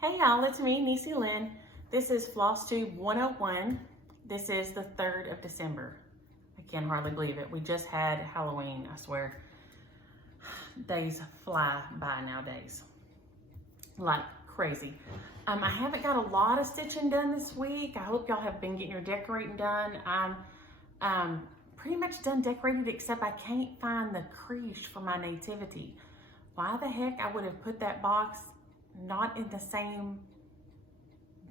Hey y'all, it's me, Niecielynn. This is Flosstube 101. This is the 3rd of December. I can hardly believe it. We just had Halloween, I swear. Days fly by nowadays. Like crazy. I haven't got a lot of stitching done this week. I hope y'all have been getting your decorating done. I'm pretty much done decorated, except I can't find the creche for my nativity. Why the heck I would have put that box not in the same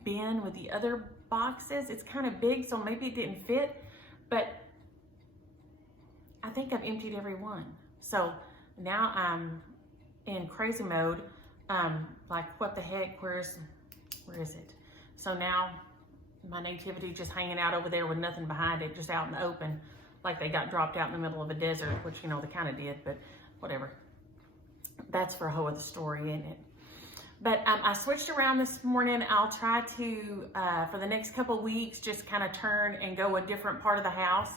bin with the other boxes? It's kind of big, so maybe it didn't fit, but I think I've emptied every one. So now I'm in crazy mode. Like, what the heck, where is it? So now my nativity just hanging out over there with nothing behind it, just out in the open, like they got dropped out in the middle of a desert, which, you know, they kind of did, but whatever. That's for a whole other story, isn't it? But I switched around this morning. I'll try to, for the next couple of weeks, just kind of turn and go a different part of the house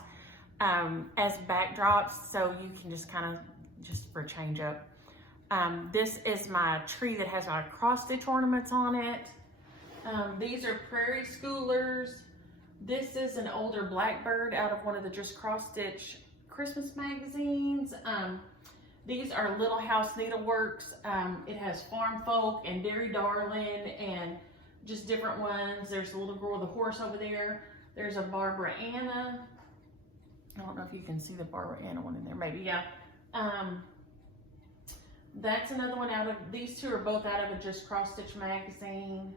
as backdrops, so you can just kind of, just for a change up. This is my tree that has our cross stitch ornaments on it. These are Prairie Schoolers. This is an older Blackbird out of one of the just cross stitch Christmas magazines. These are Little House Needleworks. It has Farm Folk and Dairy Darling and just different ones. There's a little girl with a horse over there. There's a Barbara Anna. I don't know if you can see the Barbara Anna one in there, maybe, yeah. That's another one out of, these two are both out of a Just Cross Stitch magazine.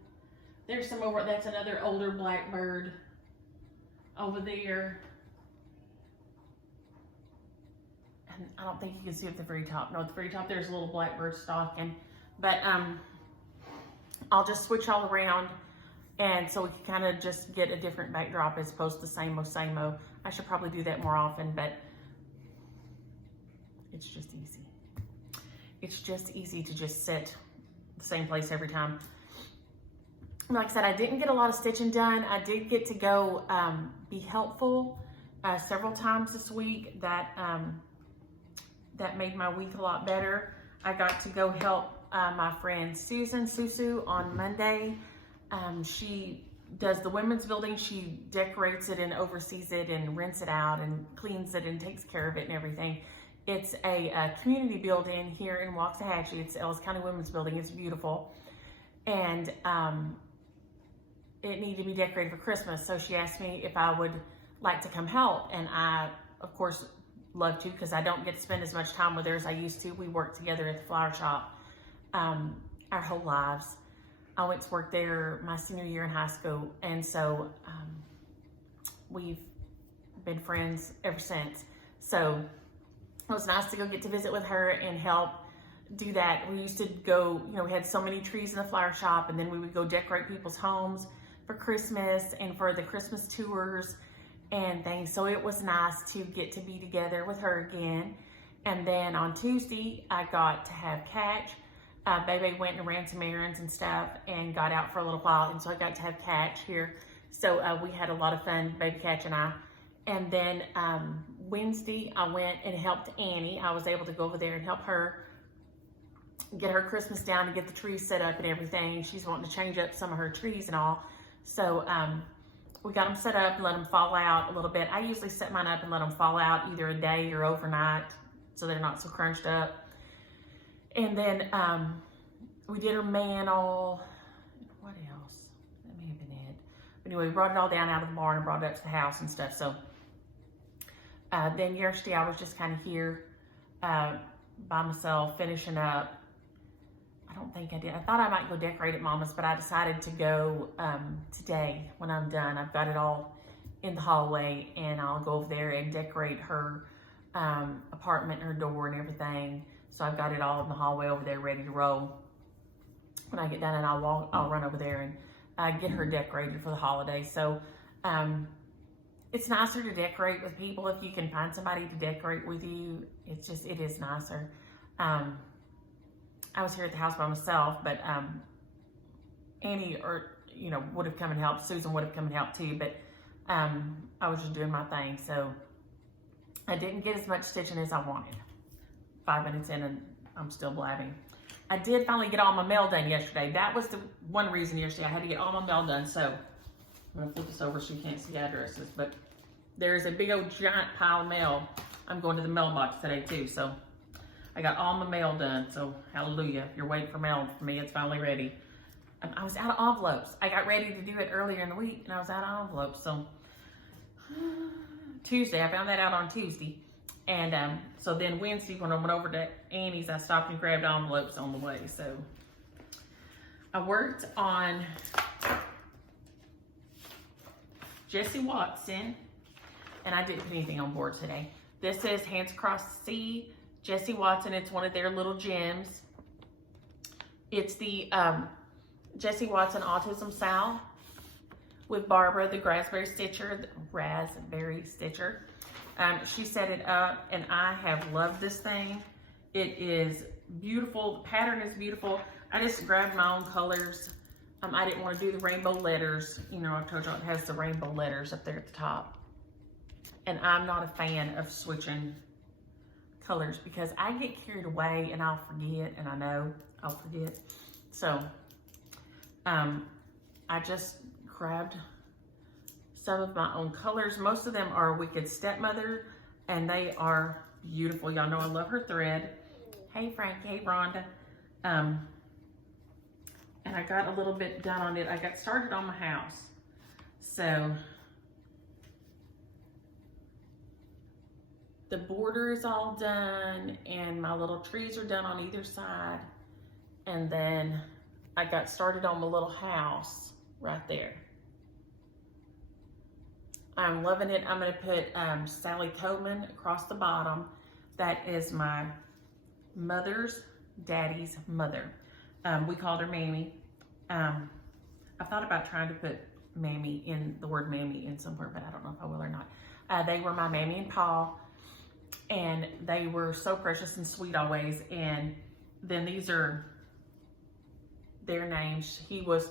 There's some over, that's another older Blackbird over there. And I don't think you can see at the very top. No, at the very top there's a little Blackbird stocking. But I'll just switch all around, and so we can kind of just get a different backdrop as opposed to same-o. I should probably do that more often, but it's just easy. It's just easy to just sit the same place every time. Like I said, I didn't get a lot of stitching done. I did get to go be helpful several times this week. That made my week a lot better. I got to go help my friend Susu on Monday. She does the women's building. She decorates it and oversees it and rents it out and cleans it and takes care of it and everything. It's a community building here in Waxahachie. It's Ellis County Women's Building. It's beautiful. And it needed to be decorated for Christmas. So she asked me if I would like to come help. And I, of course, love to, because I don't get to spend as much time with her as I used to. We worked together at the flower shop our whole lives. I went to work there my senior year in high school, and so we've been friends ever since. So it was nice to go get to visit with her and help do that. We used to go, you know, we had so many trees in the flower shop, and then we would go decorate people's homes for Christmas and for the Christmas tours and things. So it was nice to get to be together with her again. And then on Tuesday, I got to have Catch. Baby went and ran some errands and stuff and got out for a little while. And so I got to have Catch here. So we had a lot of fun, Baby Catch and I. And then Wednesday, I went and helped Annie. I was able to go over there and help her get her Christmas down and get the trees set up and everything. She's wanting to change up some of her trees and all. So we got them set up and let them fall out a little bit. I usually set mine up and let them fall out either a day or overnight so they're not so crunched up. And then we did her mantle. What else? That may have been it. But anyway, we brought it all down out of the barn and brought it up to the house and stuff. So then yesterday I was just kind of here by myself finishing up. I don't think I did. I thought I might go decorate at Mama's, but I decided to go today when I'm done. I've got it all in the hallway, and I'll go over there and decorate her apartment, her door and everything. So I've got it all in the hallway over there ready to roll. When I get done, and I'll run over there and get her decorated for the holidays. So it's nicer to decorate with people if you can find somebody to decorate with you. It is nicer. I was here at the house by myself, but Annie would have come and helped. Susan would have come and helped too, but I was just doing my thing. So I didn't get as much stitching as I wanted. 5 minutes in and I'm still blabbing. I did finally get all my mail done yesterday. That was the one reason yesterday. I had to get all my mail done. So I'm going to flip this over so you can't see addresses. But there's a big old giant pile of mail. I'm going to the mailbox today too. So I got all my mail done. So hallelujah. If you're waiting for mail for me, it's finally ready. I was out of envelopes. I got ready to do it earlier in the week and I was out of envelopes. So Tuesday, I found that out on Tuesday. And so then Wednesday, when I went over to Annie's, I stopped and grabbed envelopes on the way. So I worked on Jessie Watson, and I didn't put anything on board today. This says Hands Across the Sea, Jessie Watson. It's one of their little gems. It's the Jessie Watson Autism Sal with Barbara, the Raspberry Stitcher. She set it up, and I have loved this thing. It is beautiful. The pattern is beautiful. I just grabbed my own colors. I didn't want to do the rainbow letters. You know, I told you it has the rainbow letters up there at the top. And I'm not a fan of switching colors because I get carried away and I'll forget, and I know I'll forget. So I just grabbed some of my own colors. Most of them are Wicked Stepmother, and they are beautiful. Y'all know I love her thread. Hey Frankie, hey Rhonda. And I got a little bit done on it. I got started on my house. So the border is all done and my little trees are done on either side. And then I got started on my little house right there. I'm loving it. I'm going to put Sally Coleman across the bottom. That is my mother's daddy's mother. We called her Mammy. I thought about trying to put Mammy in, the word Mammy in somewhere, but I don't know if I will or not. They were my Mammy and Pa, and they were so precious and sweet always. And then these are their names. He was,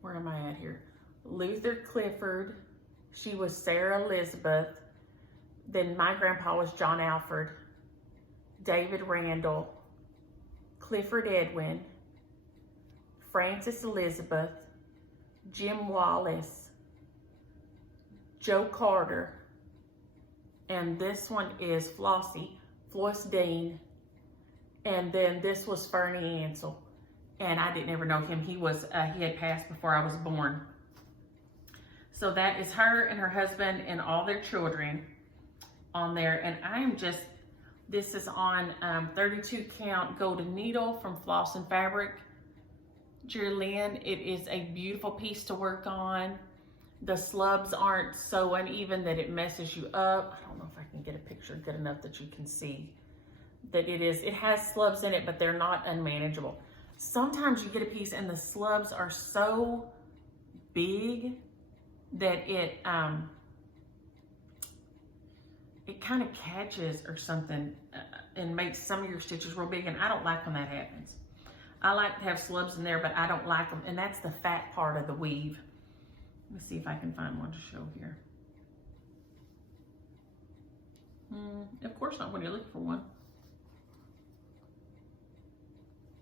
where am I at here? Luther Clifford. She was Sarah Elizabeth. Then my grandpa was John Alfred, David Randall, Clifford Edwin, Frances Elizabeth, Jim Wallace, Joe Carter, and this one is Flossie, Floss Dean, and then this was Fernie Ansel, and I didn't ever know him. He had passed before I was born. So that is her and her husband and all their children on there. And I am just, this is on 32 count golden needle from Floss and Fabric. Niecielynn, it is a beautiful piece to work on. The slubs aren't so uneven that it messes you up. I don't know if I can get a picture good enough that you can see that it has slubs in it, but they're not unmanageable. Sometimes you get a piece and the slubs are so big that it kind of catches or something and makes some of your stitches real big, and I don't like when that happens. I like to have slubs in there, but I don't like them, and that's the fat part of the weave. Let me see if I can find one to show here. Of course not when you're looking for one.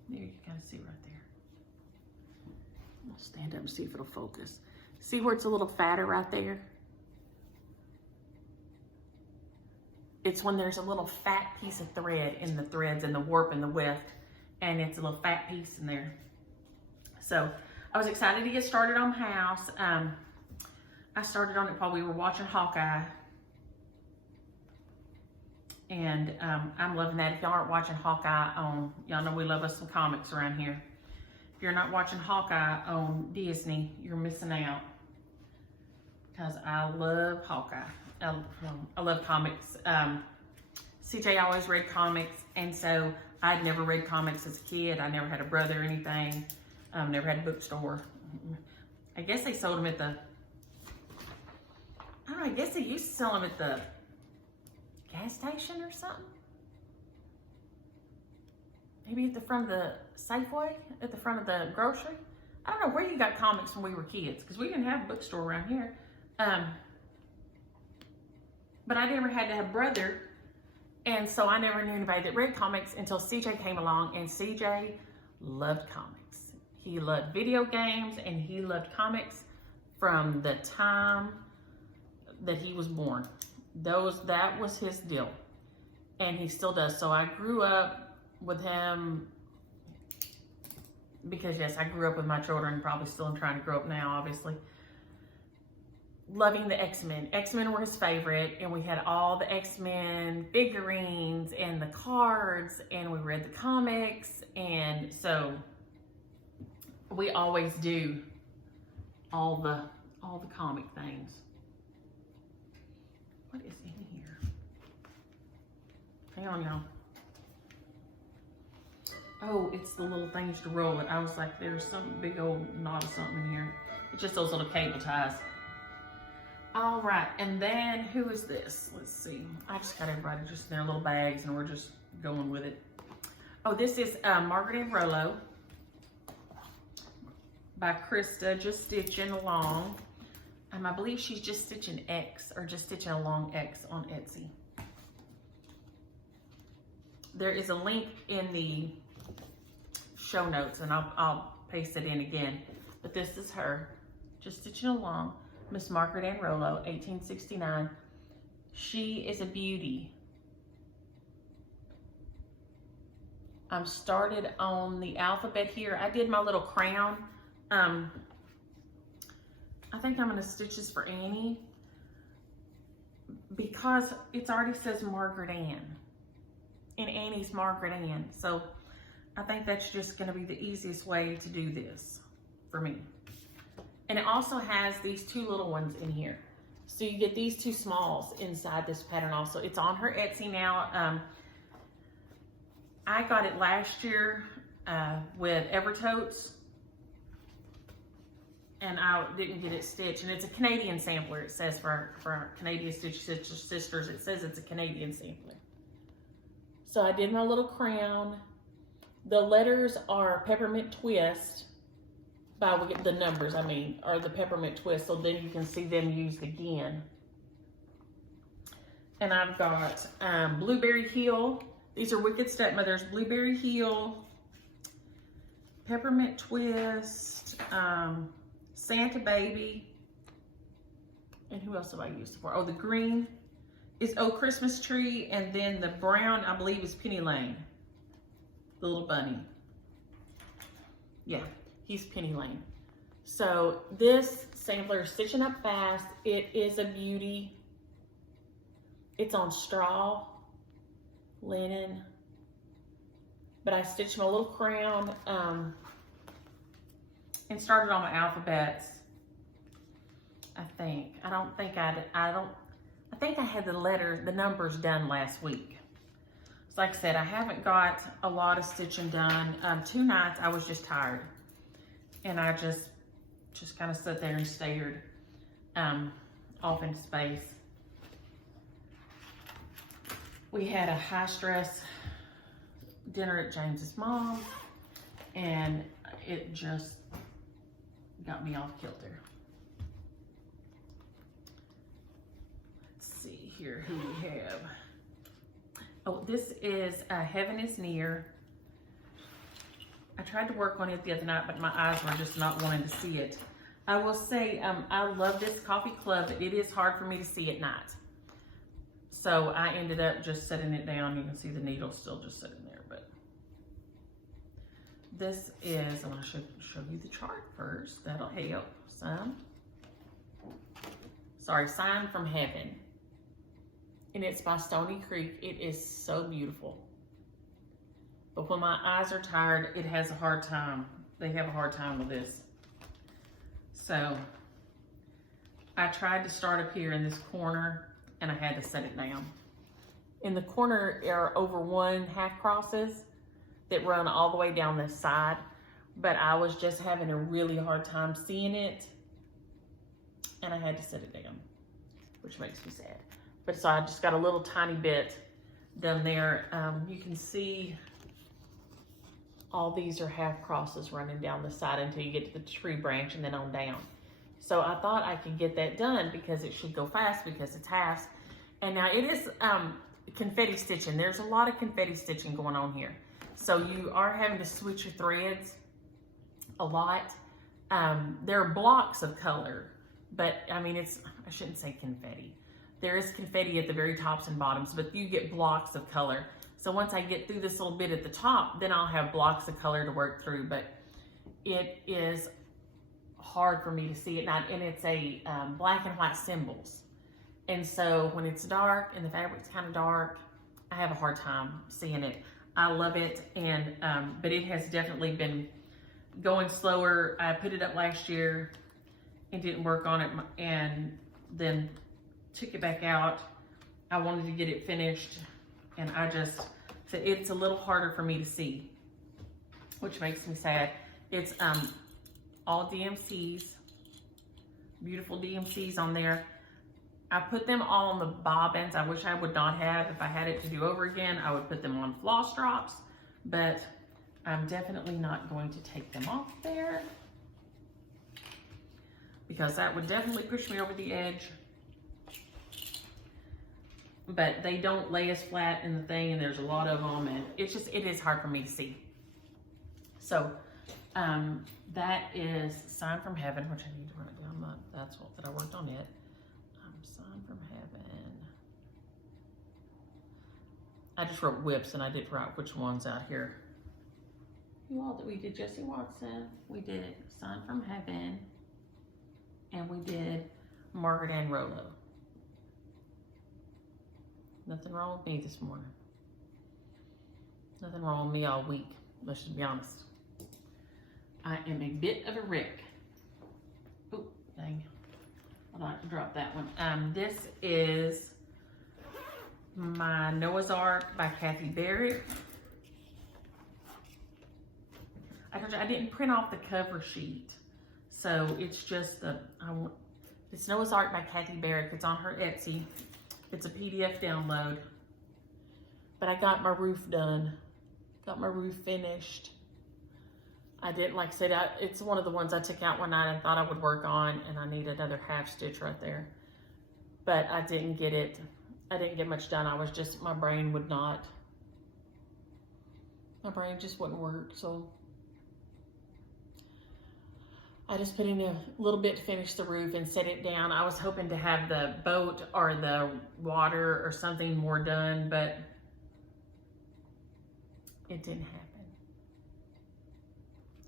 There, you kind of see right there. I'll stand up and see if it'll focus. See where it's a little fatter right there? It's when there's a little fat piece of thread in the threads and the warp and the weft, and it's a little fat piece in there. So I was excited to get started on the house. I started on it while we were watching Hawkeye. And I'm loving that. If y'all aren't watching Hawkeye y'all know we love us some comics around here. If you're not watching Hawkeye on Disney, you're missing out. Because I love Hawkeye. I love comics. CJ always read comics, and so I'd never read comics as a kid. I never had a brother or anything. Never had a bookstore. I guess they sold them at the, I don't know, I guess they used to sell them at the gas station or something. Maybe at the front of the Safeway, at the front of the grocery. I don't know where you got comics when we were kids, because we didn't have a bookstore around here. But I never had to have a brother And so I never knew anybody that read comics until CJ came along, and CJ loved comics. He loved video games and he loved comics from the time that he was born. That was his deal. And he still does. So I grew up with him because, yes, I grew up with my children, probably still am trying to grow up now, obviously. Loving the X-Men. X-Men were his favorite, and we had all the X-Men figurines and the cards, and we read the comics, and so we always do all the comic things. What is in here? Hang on, y'all. Oh, it's the little things to roll it. I was like, there's some big old knot of something in here. It's just those little cable ties. All right, and then who is this? Let's see. I just got everybody just in their little bags, and we're just going with it. Oh, this is Margaret and Rollo by Krista, just stitching along. I believe she's just stitching X, or just stitching a long X on Etsy. There is a link in the show notes, and I'll paste it in again. But this is her, just stitching along. Miss Margaret Ann Rollo, 1869. She is a beauty. I'm started on the alphabet here. I did my little crown. I think I'm going to stitch this for Annie because it already says Margaret Ann, and Annie's Margaret Ann. So I think that's just going to be the easiest way to do this for me. And it also has these two little ones in here. So you get these two smalls inside this pattern also. It's on her Etsy now. I got it last year with Evertotes, and I didn't get it stitched. And it's a Canadian sampler. It says for our Canadian Stitch sisters, it says it's a Canadian sampler. So I did my little crown. The letters are Peppermint Twist. By the numbers, are the Peppermint Twist, so then you can see them used again. And I've got Blueberry Heel. These are Wicked Stepmothers. Blueberry Heel, Peppermint Twist, Santa Baby, and who else have I used it for? Oh, the green is Oh Christmas Tree, and then the brown, I believe, is Penny Lane, the little bunny. Yeah. He's Penny Lane. So this sampler is stitching up fast. It is a beauty. It's on straw, linen. But I stitched my little crown and started on my alphabets. I think I had the numbers done last week. So like I said, I haven't got a lot of stitching done. 2 nights I was just tired. And I just kind of sat there and stared off into space. We had a high stress dinner at James's mom, and it just got me off kilter. Let's see here who we have. Oh, this is Heaven is Near. I tried to work on it the other night, but my eyes were just not wanting to see it. I will say, I love this coffee club, but it is hard for me to see at night. So I ended up just setting it down. You can see the needle still just sitting there, but this is, I want to show you the chart first. That'll help some. Sorry, Sign from Heaven. And it's by Stony Creek. It is so beautiful. But when my eyes are tired, it has a hard time. They have a hard time with this. So I tried to start up here in this corner, and I had to set it down. In the corner are over 1 half crosses that run all the way down this side, but I was just having a really hard time seeing it, and I had to set it down, which makes me sad. But so I just got a little tiny bit down there. You can see all these are half crosses running down the side until you get to the tree branch and then on down. So I thought I could get that done because it should go fast because it's half. And now it is confetti stitching. There's a lot of confetti stitching going on here. So you are having to switch your threads a lot. There are blocks of color, but I mean, I shouldn't say confetti. There is confetti at the very tops and bottoms, but you get blocks of color. So once I get through this little bit at the top, then I'll have blocks of color to work through, but it is hard for me to see it. And it's a black and white symbols. And so when it's dark and the fabric's kind of dark, I have a hard time seeing it. I love it, and but it has definitely been going slower. I put it up last year and didn't work on it, and then took it back out. I wanted to get it finished, and I just said it's a little harder for me to see, which makes me sad. It's all DMCs, beautiful DMCs on there. I put them all on the bobbins. I wish I would not have. If I had it to do over again, I would put them on floss drops, but I'm definitely not going to take them off there because that would definitely push me over the edge. But they don't lay as flat in the thing, and there's a lot of them, and it is hard for me to see. So that is Sign from Heaven, which I need to write down. That's what that I worked on it. Sign from Heaven. I just wrote whips, and I didn't write which ones out here. You all that we did Jessie Watson, we did Sign from Heaven, and we did Margaret Ann Rollo. Nothing wrong with me this morning. Nothing wrong with me all week. Let's just be honest. I am a bit of a wreck. Oh, dang. I'd like to drop that one. This is my Noah's Ark by Kathy Barrick. I didn't print off the cover sheet, so it's just it's Noah's Ark by Kathy Barrick. It's on her Etsy. It's a PDF download. But I got my roof done. Got my roof finished. I didn't, like I said, it's one of the ones I took out one night and thought I would work on, and I need another half stitch right there. But I didn't get it. I didn't get much done. My brain just wouldn't work. So I just put in a little bit to finish the roof and set it down. I was hoping to have the boat or the water or something more done, but it didn't happen.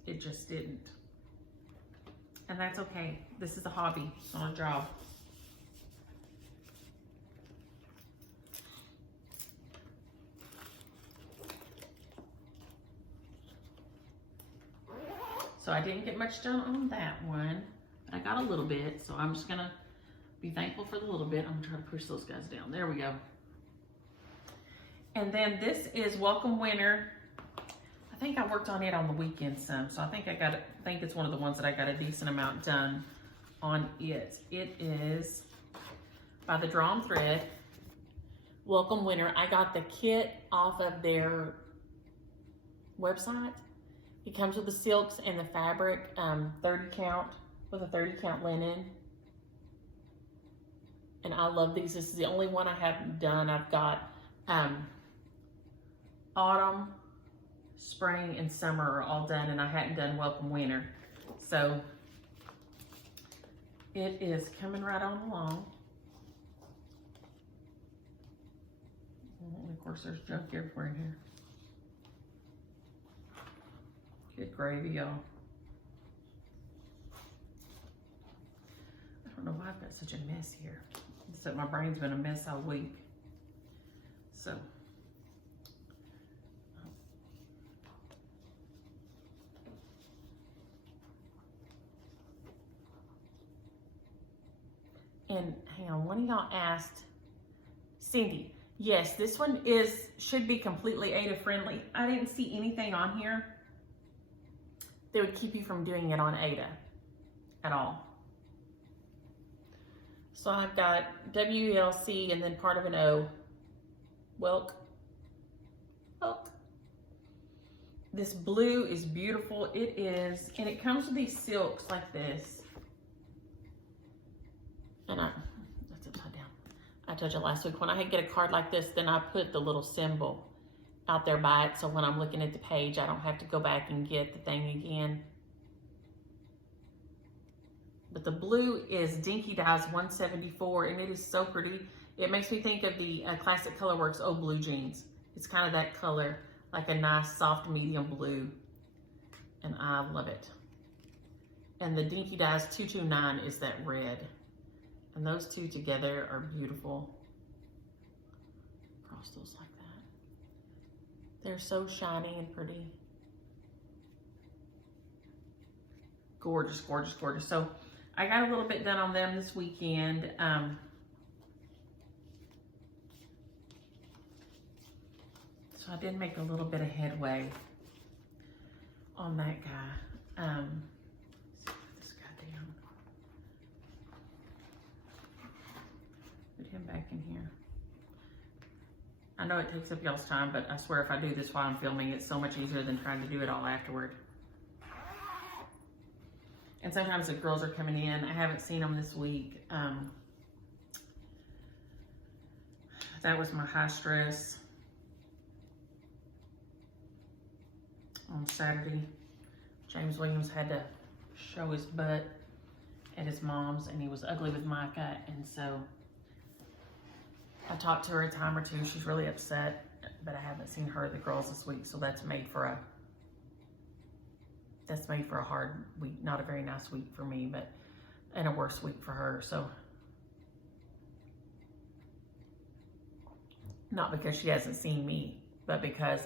It just didn't. And that's okay. This is a hobby, it's not a job. So I didn't get much done on that one. I got a little bit, so I'm just gonna be thankful for the little bit. I'm gonna try to push those guys down. There we go. And then this is Welcome Winter. I think I worked on it on the weekend some, so I think it's one of the ones that I got a decent amount done on it. It is by the Drawn Thread, Welcome Winter. I got the kit off of their website. It comes with the silks and the fabric, 30 count, with a 30 count linen. And I love these. This is the only one I haven't done. I've got autumn, spring, and summer are all done, and I hadn't done Welcome Winter. So it is coming right on along. And of course, there's junk everywhere in here. Good gravy, y'all. I don't know why I've got such a mess here. Except my brain's been a mess all week. So. And hang on, one of y'all asked, Cindy, yes, this one should be completely Ada friendly. I didn't see anything on here that would keep you from doing it on Ada at all. So I've got WLC and then part of an O. Welk. This blue is beautiful. It is, and it comes with these silks like this. And that's upside down. I told you last week, when I get a card like this, then I put the little symbol out there by it, so when I'm looking at the page, I don't have to go back and get the thing again. But the blue is Dinky Dyes 174, and it is so pretty. It makes me think of the Classic Colorworks Old Blue Jeans. It's kind of that color, like a nice soft medium blue, and I love it. And the Dinky Dyes 229 is that red. And those two together are beautiful. Cross those like that. They're so shiny and pretty. Gorgeous, gorgeous, gorgeous. So I got a little bit done on them this weekend. So I did make a little bit of headway on that guy. This guy down. Put him back in here. I know it takes up y'all's time, but I swear if I do this while I'm filming, it's so much easier than trying to do it all afterward. And sometimes the girls are coming in. I haven't seen them this week. That was my high stress on Saturday. James Williams had to show his butt at his mom's, and he was ugly with Micah, and so I talked to her a time or two. She's really upset, but I haven't seen her or the girls this week, so that's made for a hard week. Not a very nice week for me, but and a worse week for her. So not because she hasn't seen me, but because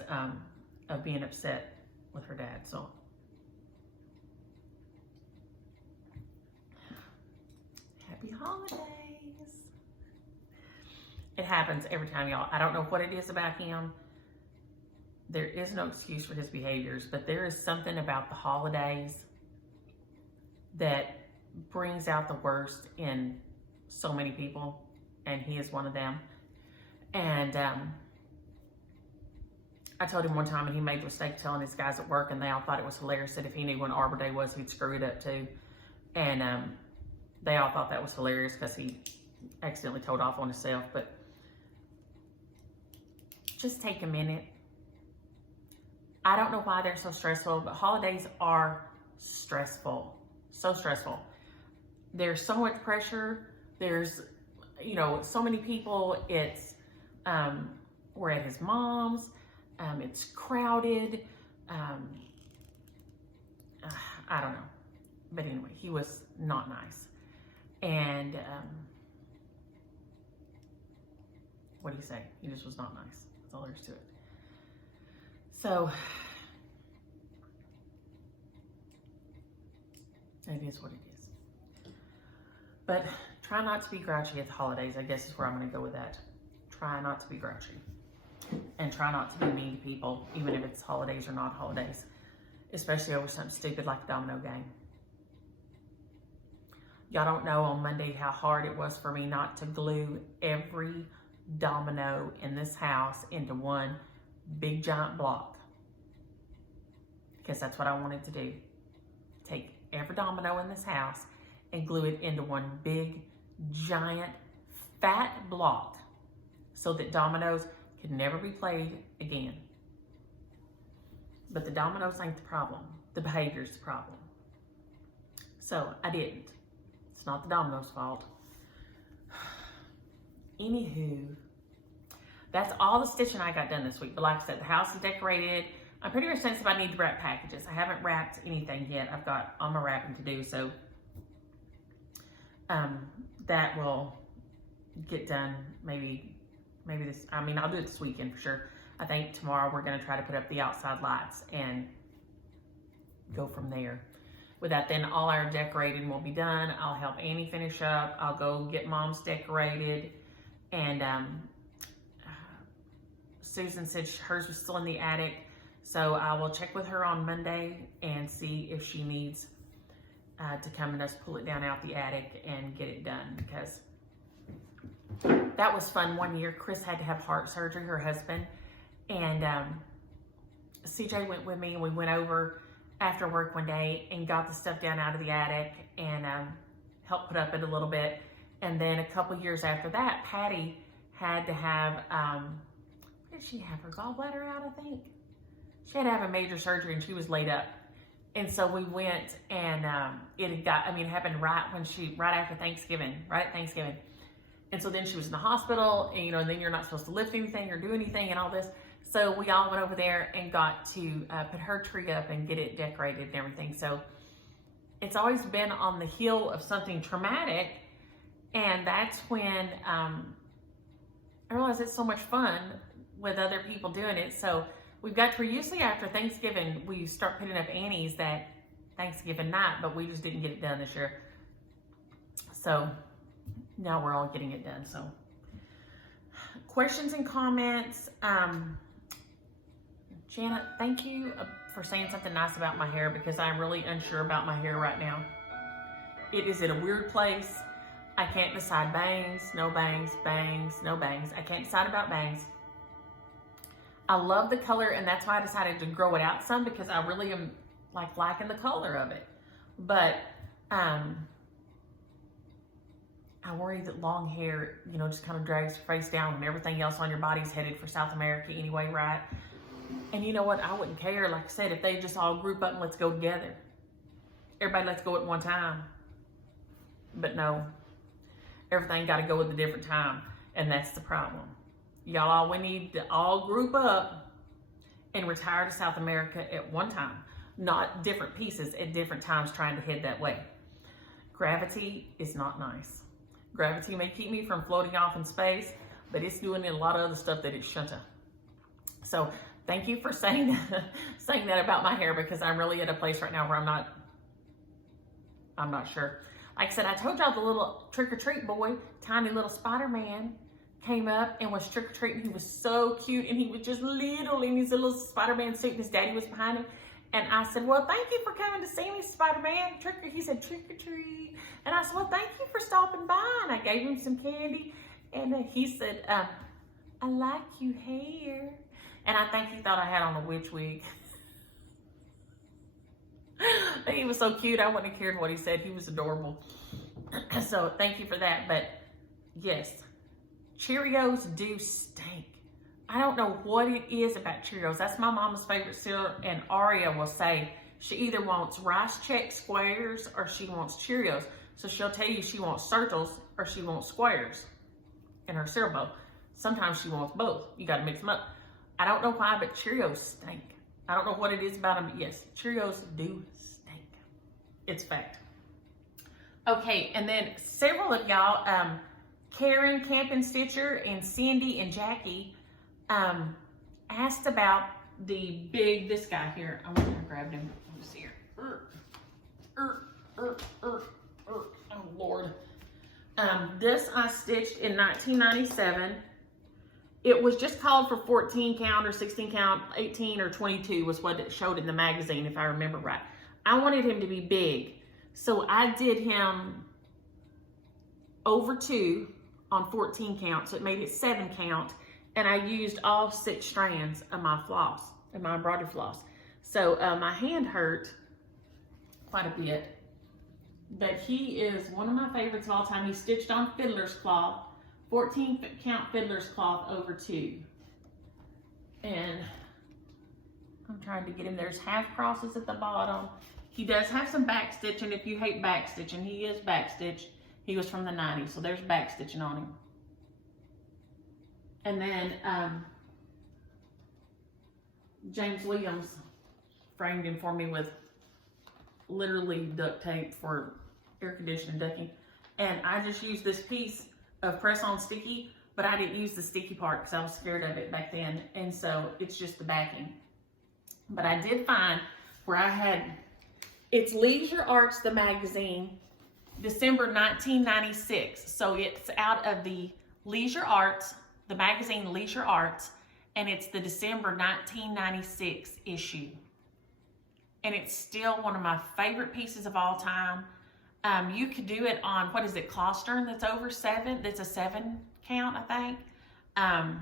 of being upset with her dad. So happy holidays. It happens every time, y'all. I don't know what it is about him. There is no excuse for his behaviors, but there is something about the holidays that brings out the worst in so many people, and he is one of them. And I told him one time, and he made the mistake telling his guys at work, and they all thought it was hilarious that if he knew when Arbor Day was, he'd screw it up too. And they all thought that was hilarious because he accidentally told off on himself. But just take a minute. I don't know why they're so stressful, but holidays are stressful. So stressful. There's so much pressure. There's, you know, so many people. It's, we're at his mom's. It's crowded. I don't know. But anyway, he was not nice. And what do you say? He just was not nice. That's all there is to it. So, it is what it is. But try not to be grouchy at the holidays, I guess is where I'm going to go with that. Try not to be grouchy. And try not to be mean to people, even if it's holidays or not holidays. Especially over something stupid like a domino game. Y'all don't know on Monday how hard it was for me not to glue every domino in this house into one big giant block. Because that's what I wanted to do. Take every domino in this house and glue it into one big giant fat block so that dominoes could never be played again. But the dominoes ain't the problem. The behavior's the problem. So I didn't. It's not the domino's fault. Anywho, that's all the stitching I got done this week. But like I said, the house is decorated. I'm pretty much sensitive I need to wrap packages. I haven't wrapped anything yet. I've got all my wrapping to do, so that will get done maybe this, I mean, I'll do it this weekend for sure. I think tomorrow we're gonna try to put up the outside lights and go from there. With that, then all our decorating will be done. I'll help Annie finish up. I'll go get Mom's decorated. And Susan said hers was still in the attic. So I will check with her on Monday and see if she needs to come and us pull it down out the attic and get it done, because that was fun. One year, Chris had to have heart surgery, her husband, and CJ went with me, and we went over after work one day and got the stuff down out of the attic and helped put up it a little bit. And then a couple years after that, Patty had to have, what did she have? Her gallbladder out, I think. She had to have a major surgery and she was laid up. And so we went and it happened right after Thanksgiving, right at Thanksgiving. And so then she was in the hospital and, and then you're not supposed to lift anything or do anything and all this. So we all went over there and got to put her tree up and get it decorated and everything. So it's always been on the heel of something traumatic. And that's when I realized it's so much fun with other people doing it. So we've got to, usually after Thanksgiving, we start putting up Annie's that Thanksgiving night, but we just didn't get it done this year. So now we're all getting it done. So questions and comments. Janet, thank you for saying something nice about my hair because I'm really unsure about my hair right now. It is in a weird place. I can't decide bangs, no bangs, bangs, no bangs. I can't decide about bangs. I love the color and that's why I decided to grow it out some because I really am liking the color of it. But I worry that long hair, just kind of drags your face down when everything else on your body's headed for South America anyway, right? And you know what? I wouldn't care. Like I said, if they just all group up and let's go together. Everybody let's go at one time. But no, everything got to go at a different time. And that's the problem. Y'all, we need to all group up and retire to South America at one time. Not different pieces at different times trying to head that way. Gravity is not nice. Gravity may keep me from floating off in space, but it's doing a lot of other stuff that it shouldn't. So thank you for saying that about my hair because I'm really at a place right now where I'm not sure. Like I said, I told y'all the little trick-or-treat boy, tiny little Spider-Man, came up and was trick-or-treating. He was so cute and he was just little in his little Spider-Man suit and his daddy was behind him. And I said, well, thank you for coming to see me, Spider-Man. He said, trick-or-treat. And I said, well, thank you for stopping by. And I gave him some candy. And he said, I like your hair. And I think he thought I had on a witch wig. He was so cute. I wouldn't have cared what he said. He was adorable. So thank you for that. But yes, Cheerios do stink. I don't know what it is about Cheerios. That's my mama's favorite cereal. And Aria will say she either wants Rice Chex Squares or she wants Cheerios. So she'll tell you she wants Circles or she wants Squares in her cereal bowl. Sometimes she wants both. You got to mix them up. I don't know why, but Cheerios stink. I don't know what it is about them, but yes, Cheerios do stink. It's fact. Okay, and then several of y'all, Karen, Campin' Stitcher, and Cindy and Jackie, asked about this guy here. I went and grabbed him. Let me see here. Oh, Lord. This I stitched in 1997. It was just called for 14 count or 16 count, 18 or 22 was what it showed in the magazine, if I remember right. I wanted him to be big. So I did him over 2 on 14 count. So it made it 7 count. And I used all 6 strands of my floss, of my embroidery floss. So my hand hurt quite a bit. But he is one of my favorites of all time. He's stitched on fiddler's cloth. 14 count fiddler's cloth over 2. And I'm trying to get him. There's half crosses at the bottom. He does have some back stitching. If you hate back stitching, he is back stitched. He was from the 90s, so there's back stitching on him. And then James Williams framed him for me with literally duct tape for air conditioning ducking. And I just used this piece of press-on sticky, but I didn't use the sticky part because I was scared of it back then. And so it's just the backing. But I did find where I had, it's Leisure Arts, the magazine, December 1996. So it's out of the Leisure Arts, the magazine Leisure Arts, and it's the December 1996 issue. And it's still one of my favorite pieces of all time. You could do it on, what is it, Clostern that's over 7, that's a 7 count, I think. I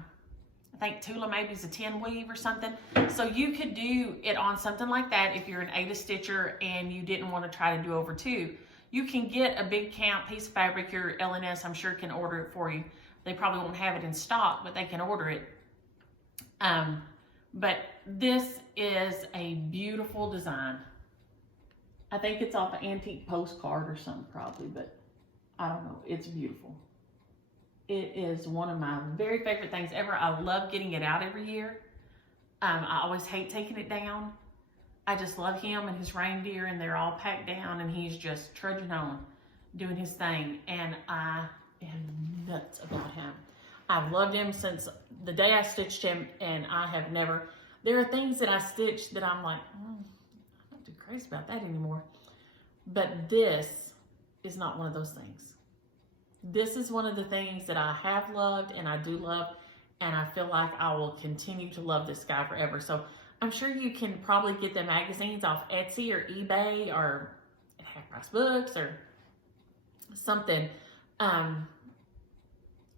think Tula maybe is a 10 weave or something. So you could do it on something like that if you're an Ada Stitcher and you didn't want to try to do over 2. You can get a big count piece of fabric. Your LNS, I'm sure, can order it for you. They probably won't have it in stock, but they can order it. But this is a beautiful design. I think it's off an antique postcard or something probably, but I don't know. It's beautiful. It is one of my very favorite things ever. I love getting it out every year. I always hate taking it down. I just love him and his reindeer, and they're all packed down, and he's just trudging on, doing his thing, and I am nuts about him. I've loved him since the day I stitched him, and I have never, there are things that I stitched that I'm like, I'm not too crazy about that anymore. But this is not one of those things. This is one of the things that I have loved and I do love, and I feel like I will continue to love this guy forever. So I'm sure you can probably get the magazines off Etsy or eBay or at Half Price Books or something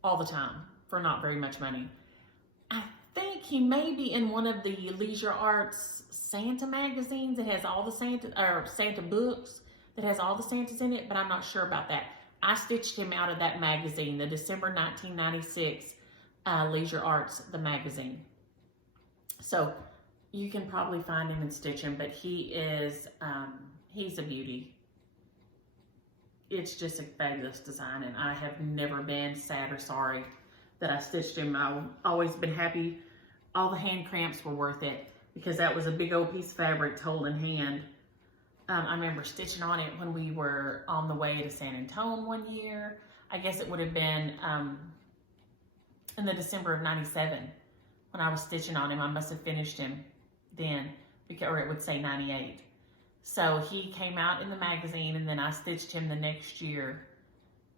all the time for not very much money. I think he may be in one of the Leisure Arts Santa magazines that has all the Santa, or Santa books that has all the Santas in it, but I'm not sure about that. I stitched him out of that magazine, the December 1996 Leisure Arts, the magazine. So you can probably find him and stitch him, but he is, he's a beauty. It's just a fabulous design, and I have never been sad or sorry that I stitched him. I've always been happy. All the hand cramps were worth it, because that was a big old piece of fabric to hold in hand. I remember stitching on it when we were on the way to San Antonio one year. I guess it would have been in the December of 97 when I was stitching on him. I must have finished him then, or it would say 98. So he came out in the magazine, and then I stitched him the next year.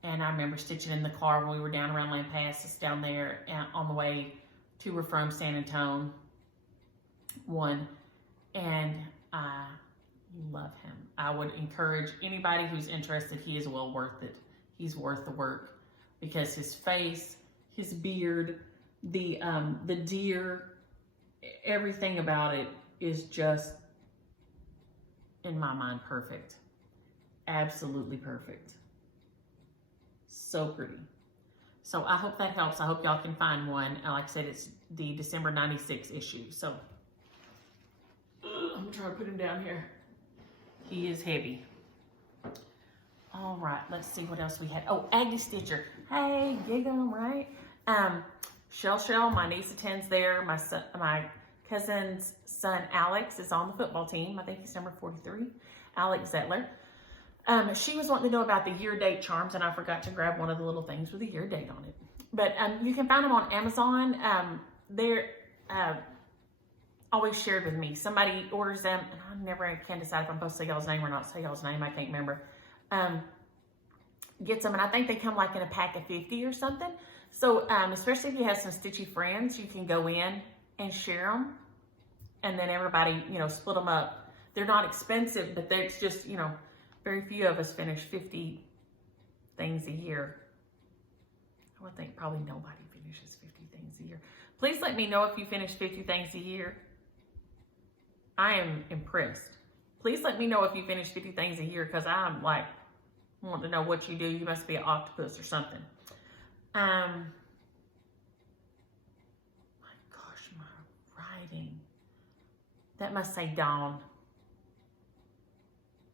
And I remember stitching in the car when we were down around Land Passes down there on the way to or from San Antonio one. And I love him. I would encourage anybody who's interested. He is well worth it. He's worth the work, because his face, his beard, the deer, everything about it is just, in my mind, perfect. Absolutely perfect. So pretty. So I hope that helps. I hope y'all can find one. Like I said, it's the December 96 issue. So I'm trying to put him down here. He is heavy. All right, let's see what else we had. Oh, Aggie Stitcher. Hey, giggle, right? Shell, my niece attends there. My cousin's son, Alex, is on the football team. I think he's number 43, Alex Zettler. She was wanting to know about the year date charms, and I forgot to grab one of the little things with a year date on it. But you can find them on Amazon. They're always shared with me. Somebody orders them, and I never can decide if I'm supposed to say y'all's name or not say y'all's name. I can't remember. Gets them, and I think they come like in a pack of 50 or something. So especially if you have some stitchy friends, you can go in and share them, and then everybody, split them up. They're not expensive, but it's just, very few of us finish 50 things a year. I would think probably nobody finishes 50 things a year. Please let me know if you finish 50 things a year. I am impressed. Please let me know if you finish 50 things a year, because I'm like, want to know what you do. You must be an octopus or something. My gosh, my writing. That must say Dawn.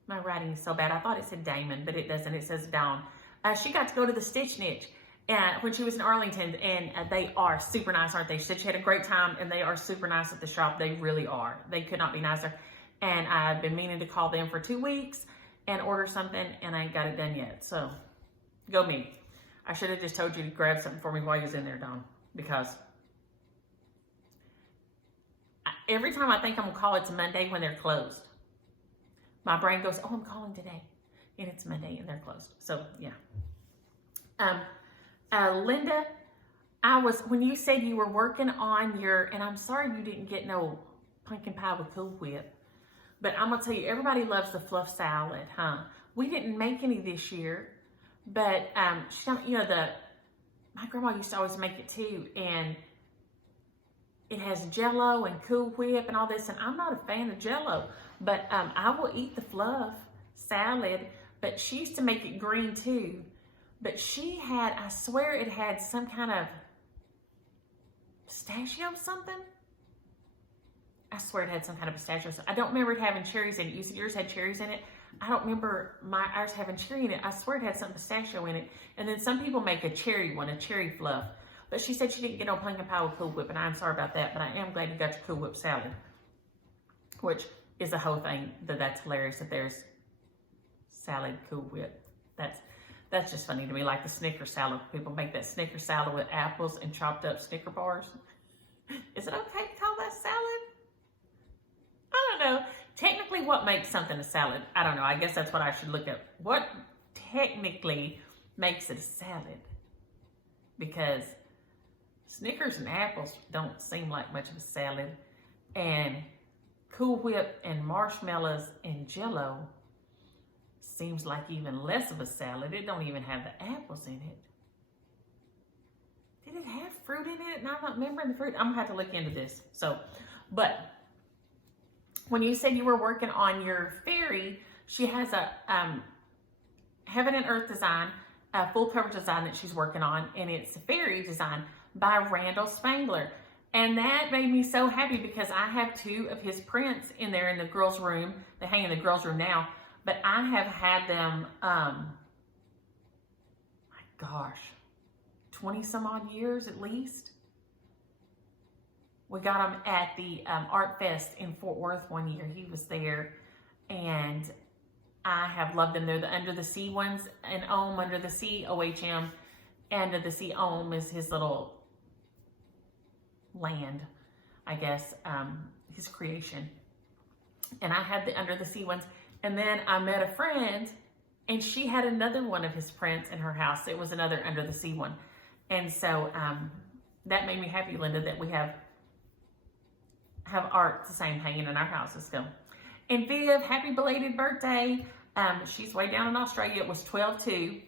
My writing is so bad. I thought it said Damon, but it doesn't. It says Dawn. She got to go to the Stitch Niche when she was in Arlington, and they are super nice, aren't they? She said she had a great time, and they are super nice at the shop. They really are. They could not be nicer. And I've been meaning to call them for 2 weeks and order something, and I ain't got it done yet. So, go me. I should have just told you to grab something for me while you was in there, Dawn, because every time I think I'm going to call, it's Monday when they're closed. My brain goes, oh, I'm calling today. And it's Monday and they're closed. So, yeah. Linda, when you said you were working on and I'm sorry you didn't get no pumpkin pie with Cool Whip. But I'm going to tell you, everybody loves the fluff salad, huh? We didn't make any this year. But, my grandma used to always make it too. And it has Jell-O and Cool Whip and all this. And I'm not a fan of Jell-O. But I will eat the fluff salad. but she used to make it green too. But she had, I swear it had some kind of pistachio something. I swear it had some kind of pistachio. I don't remember it having cherries in it. You said yours had cherries in it. I don't remember ours having cherry in it. I swear it had some pistachio in it. And then some people make a cherry one, a cherry fluff. But she said she didn't get no pumpkin pie with Cool Whip, and I'm sorry about that, but I am glad you got your Cool Whip salad, which is the whole thing. That's hilarious that there's salad Cool Whip. That's just funny to me, like the Snicker salad. People make that Snicker salad with apples and chopped up Snicker bars. Is it okay to call that salad? I don't know. Technically, what makes something a salad? I don't know. I guess that's what I should look at. What technically makes it a salad? Because Snickers and apples don't seem like much of a salad. And Cool Whip and marshmallows and Jell-O seems like even less of a salad. It don't even have the apples in it. Did it have fruit in it? And I'm not remembering the fruit. I'm gonna have to look into this. But when you said you were working on your fairy, she has a Heaven and Earth design, a full cover design that she's working on, and it's a fairy design by Randall Spangler. And that made me so happy because I have 2 of his prints in there in the girls' room. They hang in the girls' room now, but I have had them, my gosh, 20 some odd years at least. We got them at the Art Fest in Fort Worth one year. He was there, and I have loved them. They're the Under the Sea ones, and Ohm Under the Sea, OHM, Under the Sea Ohm is his little land, I guess, his creation. And I had the Under the Sea ones, and then I met a friend, and she had another one of his prints in her house. It was another Under the Sea one. And so that made me happy, Linda, that we have art the same hanging in our houses still. And Viv, happy belated birthday. She's way down in Australia. It was 12/2,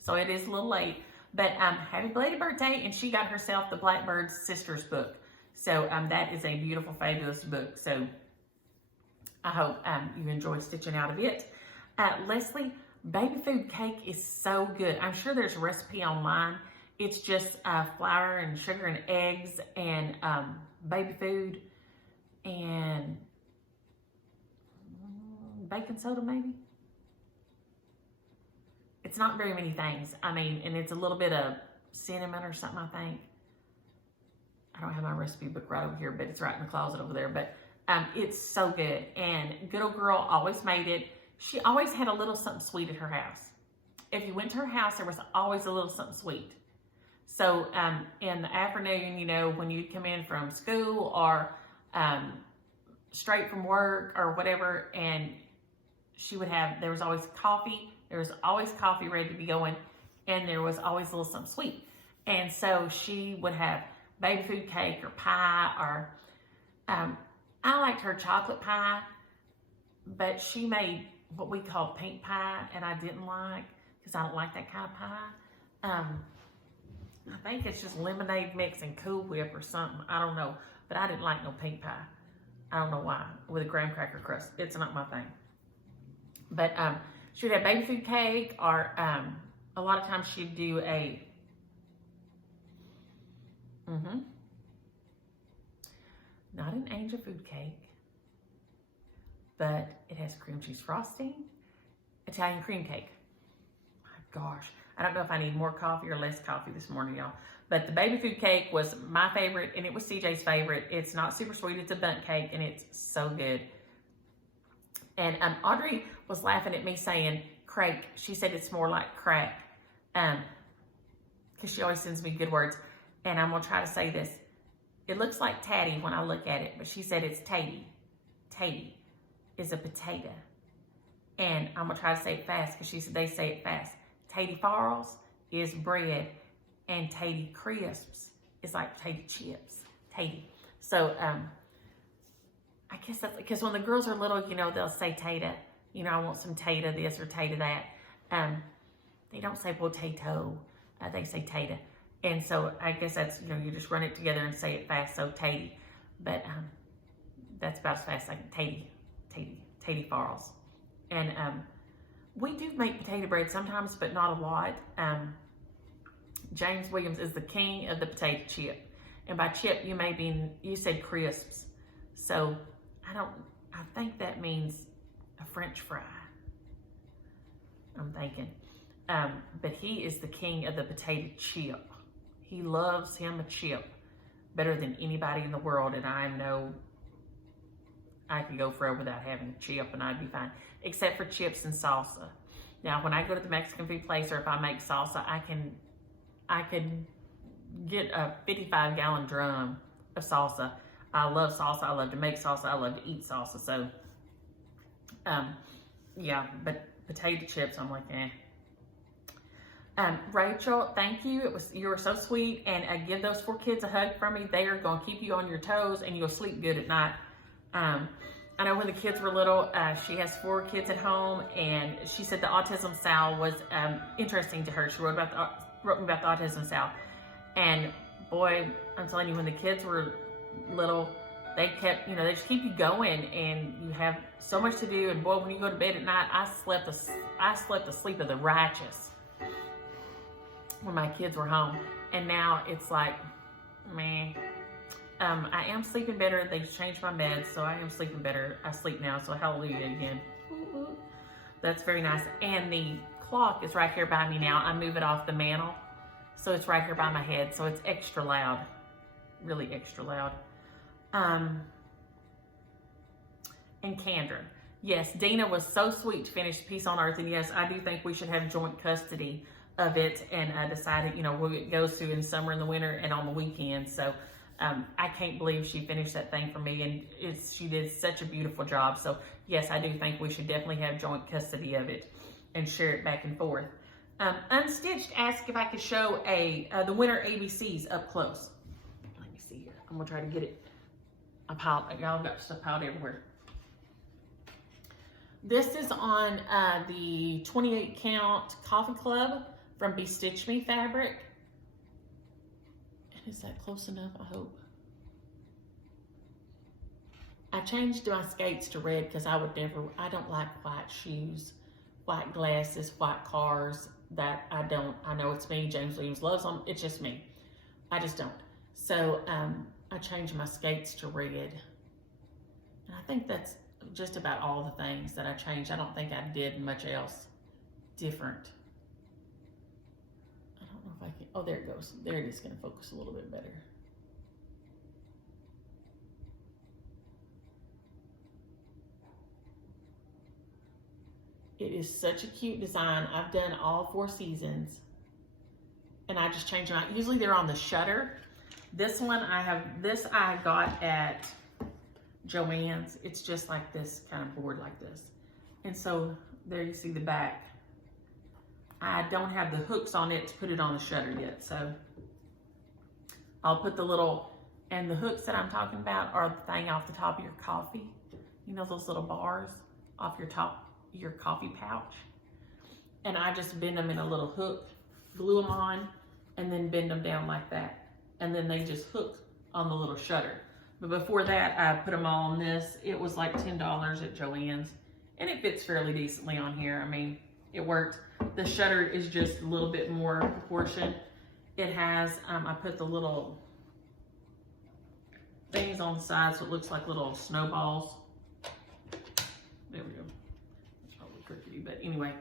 so it is a little late. But happy belated birthday, and she got herself the Blackbird Sisters book. So that is a beautiful, fabulous book. So I hope you enjoy stitching out of it. Leslie, baby food cake is so good. I'm sure there's a recipe online. It's just flour and sugar and eggs and baby food and baking soda maybe. It's not very many things. I mean, and it's a little bit of cinnamon or something, I think. I don't have my recipe book right over here, but it's right in the closet over there. But it's so good. And good old girl always made it. She always had a little something sweet at her house. If you went to her house, there was always a little something sweet. So in the afternoon, you know, when you'd come in from school or straight from work or whatever, and she would have, there was always coffee. There was always coffee ready to be going, and there was always a little something sweet. And so she would have baby food cake or pie, or I liked her chocolate pie, but she made what we call pink pie, and I didn't like, because I don't like that kind of pie. I think it's just lemonade mix and Cool Whip or something. I don't know, but I didn't like no pink pie. I don't know why, with a graham cracker crust. It's not my thing. But she would have baby food cake, or a lot of times she'd do a, not an angel food cake, but it has cream cheese frosting, Italian cream cake. My gosh, I don't know if I need more coffee or less coffee this morning, y'all. But the baby food cake was my favorite, and it was CJ's favorite. It's not super sweet, it's a bundt cake, and it's so good. And Audrey was laughing at me saying crake. She said it's more like crack, because she always sends me good words. And I'm gonna try to say this. It looks like tatty when I look at it, but she said it's tatty. Tatty is a potato. And I'm gonna try to say it fast, because she said they say it fast. Tatty farls is bread, and tatty crisps is like tatty chips. Tatty. So I guess that's because when the girls are little, you know, they'll say tata. You know, I want some tata this or tata that. They don't say potato. They say tata. And so I guess that's, you know, you just run it together and say it fast. So tatty. But that's about as fast as I can. Tatty farls. And We do make potato bread sometimes, but not a lot. James Williams is the king of the potato chip. And by chip, you said crisps. So I think that means a French fry. I'm thinking. But he is the king of the potato chip. He loves him a chip better than anybody in the world. And I know I could go forever without having a chip and I'd be fine. Except for chips and salsa. Now, when I go to the Mexican food place or if I make salsa, I could get a 55-gallon drum of salsa. I love salsa. I love to make salsa. I love to eat salsa. So, yeah, but potato chips, I'm like, eh. Rachel, thank you. You were so sweet. And give those 4 kids a hug from me. They are going to keep you on your toes and you'll sleep good at night. I know when the kids were little, she has 4 kids at home, and she said the autism sal was interesting to her. She wrote me about the autism sal. And boy, I'm telling you, when the kids were little, they kept, they just keep you going, and you have so much to do. And boy, when you go to bed at night, I slept the sleep of the righteous when my kids were home. And now it's like, man, I am sleeping better. They changed my meds, so I am sleeping better. I sleep now, so hallelujah again. That's very nice. And the clock is right here by me now. I move it off the mantle, so it's right here by my head, so it's extra loud, really extra loud. And Kendra, yes, Dina was so sweet to finish Peace on Earth, and yes, I do think we should have joint custody of it and decide, who it goes to in summer and the winter and on the weekends. So I can't believe she finished that thing for me, and she did such a beautiful job. So yes, I do think we should definitely have joint custody of it and share it back and forth. Unstitched asked if I could show the winter ABCs up close. Let me see here. I'm gonna try to get it. Y'all got stuff piled everywhere. This is on the 28 count Coffee Club from Bestitch Me fabric. Is that close enough? I hope. I changed my skates to red because I don't like white shoes, white glasses, white cars. That I don't. I know it's me. James Williams loves them. It's just me. I just don't. So I changed my skates to red. And I think that's just about all the things that I changed. I don't think I did much else different. I can, oh, there it goes. There it is, going to focus a little bit better. It is such a cute design. I've done all 4 seasons, and I just change them out. Usually they're on the shutter. This one I got at Joann's. It's just like this kind of board like this. And so there you see the back. I don't have the hooks on it to put it on the shutter yet, so I'll put the hooks that I'm talking about are the thing off the top of your coffee. You know those little bars off your coffee pouch? And I just bend them in a little hook, glue them on, and then bend them down like that. And then they just hook on the little shutter. But before that, I put them all on this. It was like $10 at Joann's, and it fits fairly decently on here. I mean, it worked. The shutter is just a little bit more proportion. It has, I put the little things on the side so it looks like little snowballs. There we go. It's probably crookedy, but anyway.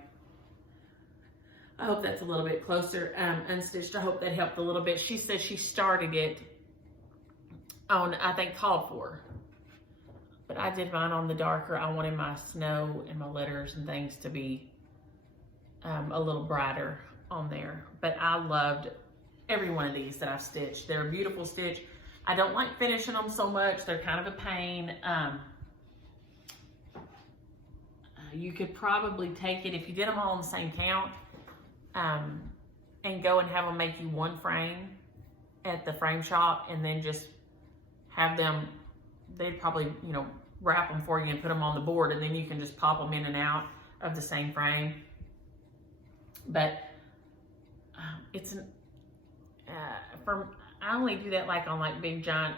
I hope that's a little bit closer. Unstitched, I hope that helped a little bit. She says she started it on, I think, called for. But I did mine on the darker. I wanted my snow and my letters and things to be a little brighter on there. But I loved every one of these that I've stitched. They're a beautiful stitch. I don't like finishing them so much. They're kind of a pain. You could probably take it, if you did them all on the same count, and go and have them make you one frame at the frame shop, and then just have them, they'd probably, wrap them for you and put them on the board, and then you can just pop them in and out of the same frame. But I only do that like on like big giant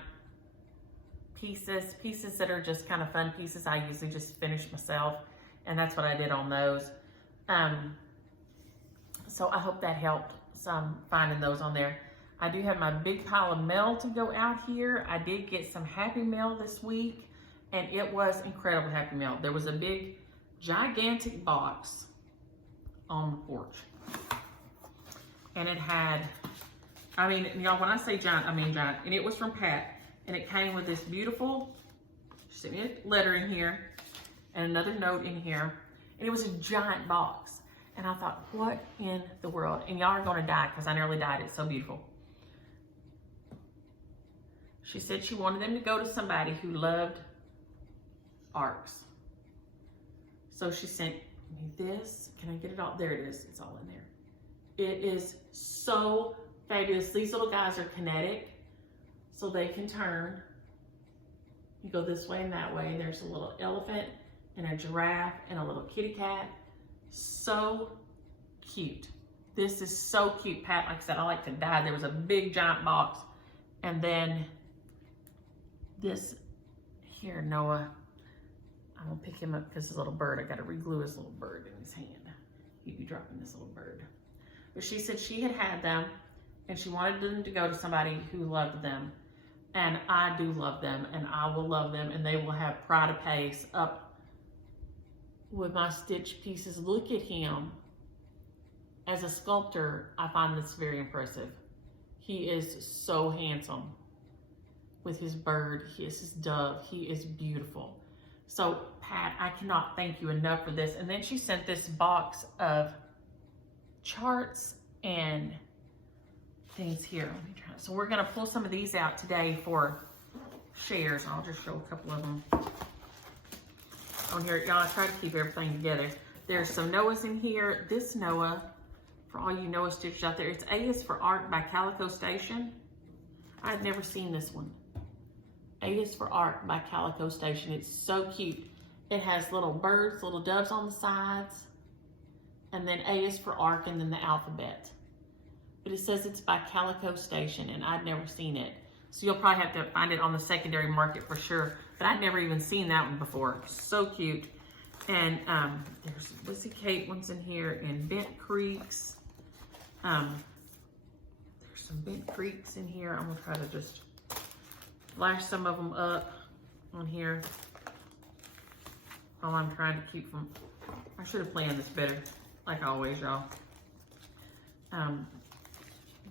pieces that are just kind of fun pieces. I usually just finish myself, and that's what I did on those. So I hope that helped some finding those on there. I do have my big pile of mail to go out here. I did get some Happy Mail this week, and it was incredible Happy Mail. There was a big, gigantic box on the porch. And it had, I mean, y'all, when I say giant, I mean giant. And it was from Pat. And it came with this beautiful, she sent me a letter in here and another note in here. And it was a giant box. And I thought, what in the world? And y'all are gonna die because I nearly died. It's so beautiful. She said she wanted them to go to somebody who loved arcs. So she sent me this. Can I get it all? There it is. It's all in there. It is so fabulous. These little guys are kinetic, so they can turn. You go this way and that way. There's a little elephant and a giraffe and a little kitty cat. So cute. This is so cute, Pat. Like I said, I like to die. There was a big giant box. And then this here, Noah. I'm gonna pick him up because his little bird, I gotta re-glue his little bird in his hand. He'd be dropping this little bird. But she said she had them and she wanted them to go to somebody who loved them. And I do love them, and I will love them, and they will have pride of place up with my stitch pieces. Look at him. As a sculptor, I find this very impressive. He is so handsome with his bird. He is his dove. He is beautiful. So, Pat, I cannot thank you enough for this. And then she sent this box of charts and things here. Let me try. So we're gonna pull some of these out today for shares. I'll just show a couple of them on here. Y'all, I try to keep everything together. There's some Noahs in here. This Noah, for all you Noah stitches out there, it's A is for Art by Calico Station. I've never seen this one. A is for Art by Calico Station. It's so cute. It has little birds, little doves on the sides. And then A is for Arc, and then the alphabet. But it says it's by Calico Station, and I'd never seen it. So you'll probably have to find it on the secondary market for sure. But I'd never even seen that one before. So cute. And there's Lizzie Kate ones in here, and Bent Creeks. There's some Bent Creeks in here. I'm gonna try to just flash some of them up on here while I'm trying to keep them. I should have planned this better, like always, y'all.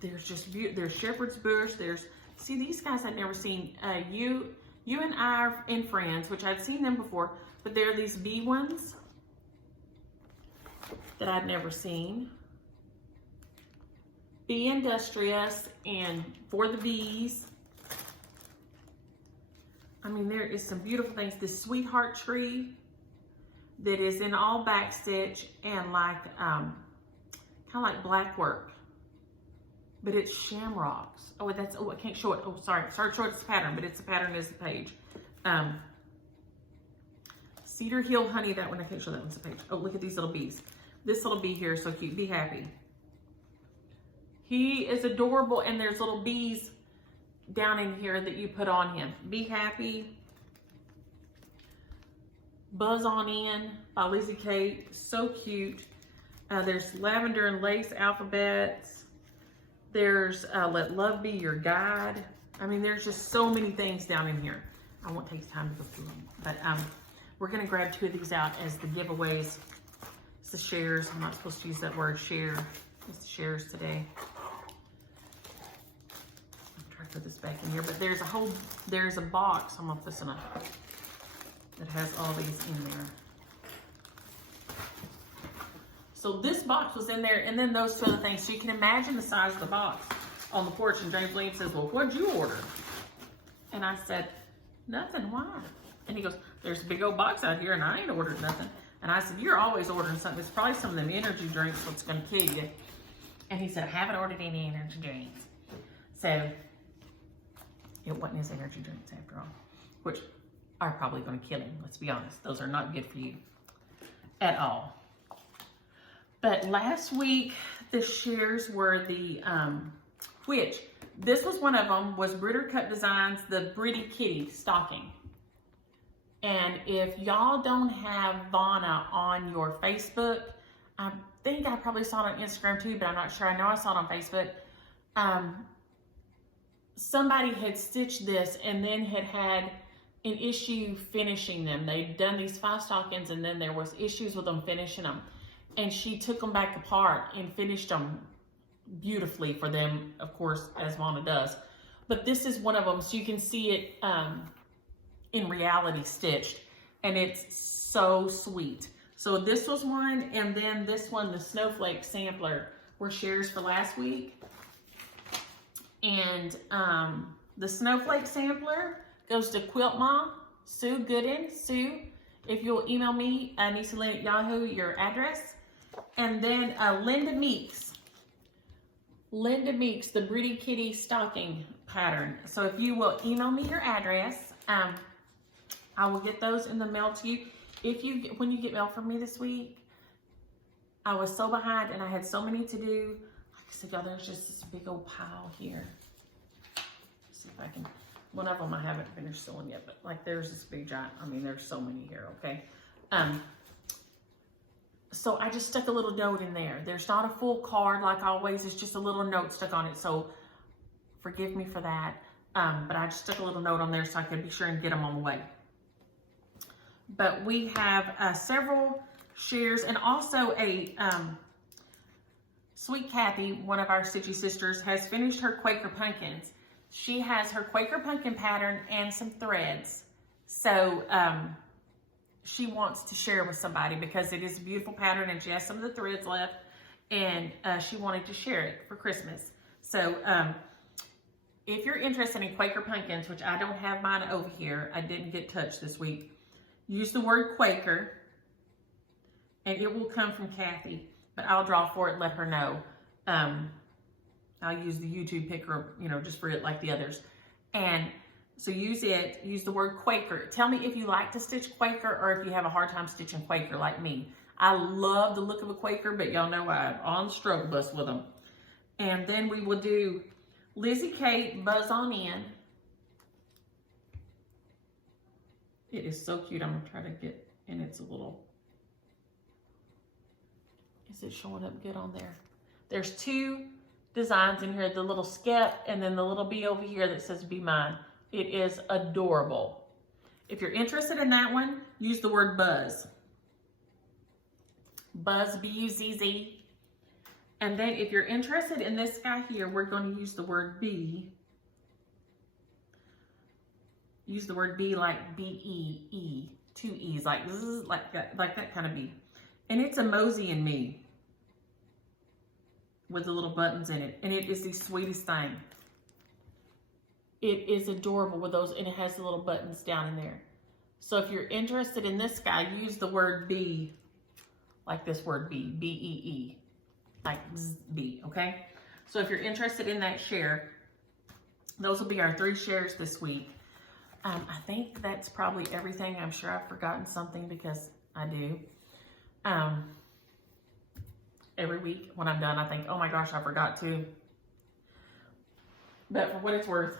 There's just there's Shepherd's Bush. There's, see, these guys I'd never seen. You and I are in Friends, which I'd seen them before, but they're these bee ones that I'd never seen. Be Industrious and For the Bees. I mean, there is some beautiful things. This Sweetheart Tree that is in all backstitch and like, kind of like black work, but it's shamrocks. Oh, that's, oh, I can't show it. Oh, sorry. Sorry to show it's the pattern, but it's the pattern is the page. Cedar Hill Honey, that one, I can't show that one's the page. Oh, look at these little bees. This little bee here is so cute. Be Happy. He is adorable, and there's little bees down in here that you put on him. Be Happy. Buzz On In by Lizzie Kate. So cute. There's Lavender and Lace alphabets. There's Let Love Be Your Guide. I mean, there's just so many things down in here. I won't take time to go through them. But we're going to grab 2 of these out as the giveaways. It's the shares. I'm not supposed to use that word share. It's the shares today. I'll try to put this back in here. But there's a box. I'm going to put this in that has all these in there. So this box was in there, and then those 2 other things. So you can imagine the size of the box on the porch. And James Williams says, well, what'd you order? And I said, nothing, why? And he goes, there's a big old box out here, and I ain't ordered nothing. And I said, you're always ordering something. It's probably some of them energy drinks that's gonna kill you. And he said, I haven't ordered any energy drinks. So it wasn't his energy drinks after all, which are probably gonna kill him, let's be honest. Those are not good for you at all. But last week, the shares were the, which this was one of them, was Britter Cut Designs, the Britty Kitty stocking. And if y'all don't have Vanna on your Facebook, I think I probably saw it on Instagram too, but I'm not sure. I know I saw it on Facebook. Somebody had stitched this and then had an issue finishing them. They'd done these 5 stockings and then there was issues with them finishing them. And she took them back apart and finished them beautifully for them, of course, as Mona does. But this is one of them, so you can see it in reality stitched. And it's so sweet. So this was one, and then this one, the Snowflake Sampler, were shares for last week. And the Snowflake Sampler goes to Quilt Mom, Sue Gooden. Sue, if you'll email me, Niecielynn at Yahoo, your address. And then Linda Meeks, the Pretty Kitty Stocking Pattern. So if you will email me your address, I will get those in the mail to you. When you get mail from me this week, I was so behind and I had so many to do. Like I said, y'all, there's just this big old pile here. Let's see if I can, one of them I haven't finished sewing yet, but like there's this big giant, I mean, there's so many here, okay? So I just stuck a little note in there. There's not a full card like always, it's just a little note stuck on it. So forgive me for that. But I just stuck a little note on there so I could be sure and get them on the way. But we have several shares, and also a Sweet Kathy, one of our Stitchy sisters, has finished her Quaker pumpkins. She has her Quaker pumpkin pattern and some threads. So she wants to share with somebody because it is a beautiful pattern and she has some of the threads left, and she wanted to share it for Christmas. So if you're interested in Quaker pumpkins, which I don't have mine over here, I didn't get touched this week, use the word Quaker and it will come from Kathy, but I'll draw for it and let her know. I'll use the YouTube picker, you know, just for it like the others. And so use the word Quaker. Tell me if you like to stitch Quaker or if you have a hard time stitching Quaker like me. I love the look of a Quaker, but y'all know I'm on struggle bus with them. And then we will do Lizzie Kate, Buzz On In. It is so cute. I'm gonna try to get, and it's a little, is it showing up good on there? There's 2 designs in here, the little skep and then the little bee over here that says Be Mine. It is adorable. If you're interested in that one, use the word Buzz. Buzz, B-U-Z-Z. And then if you're interested in this guy here, we're going to use the word Bee. Use the word Bee like B-E-E. 2 E's, like zzz, like that kind of bee. And it's a Mosey and Me with the little buttons in it. And it is the sweetest thing. It is adorable with those, and it has the little buttons down in there. So if you're interested in this guy, use the word Bee, like this word Bee, B-E-E, like bee, okay? So if you're interested in that share, those will be our 3 shares this week. I think that's probably everything. I'm sure I've forgotten something because I do. Every week when I'm done, I think, oh my gosh, I forgot to. But for what it's worth,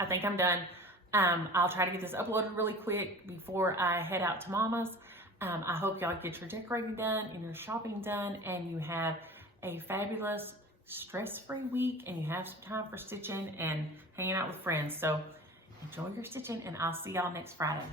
I think I'm done. I'll try to get this uploaded really quick before I head out to Mama's. I hope y'all get your decorating done and your shopping done, and you have a fabulous, stress-free week, and you have some time for stitching and hanging out with friends. So enjoy your stitching, and I'll see y'all next Friday.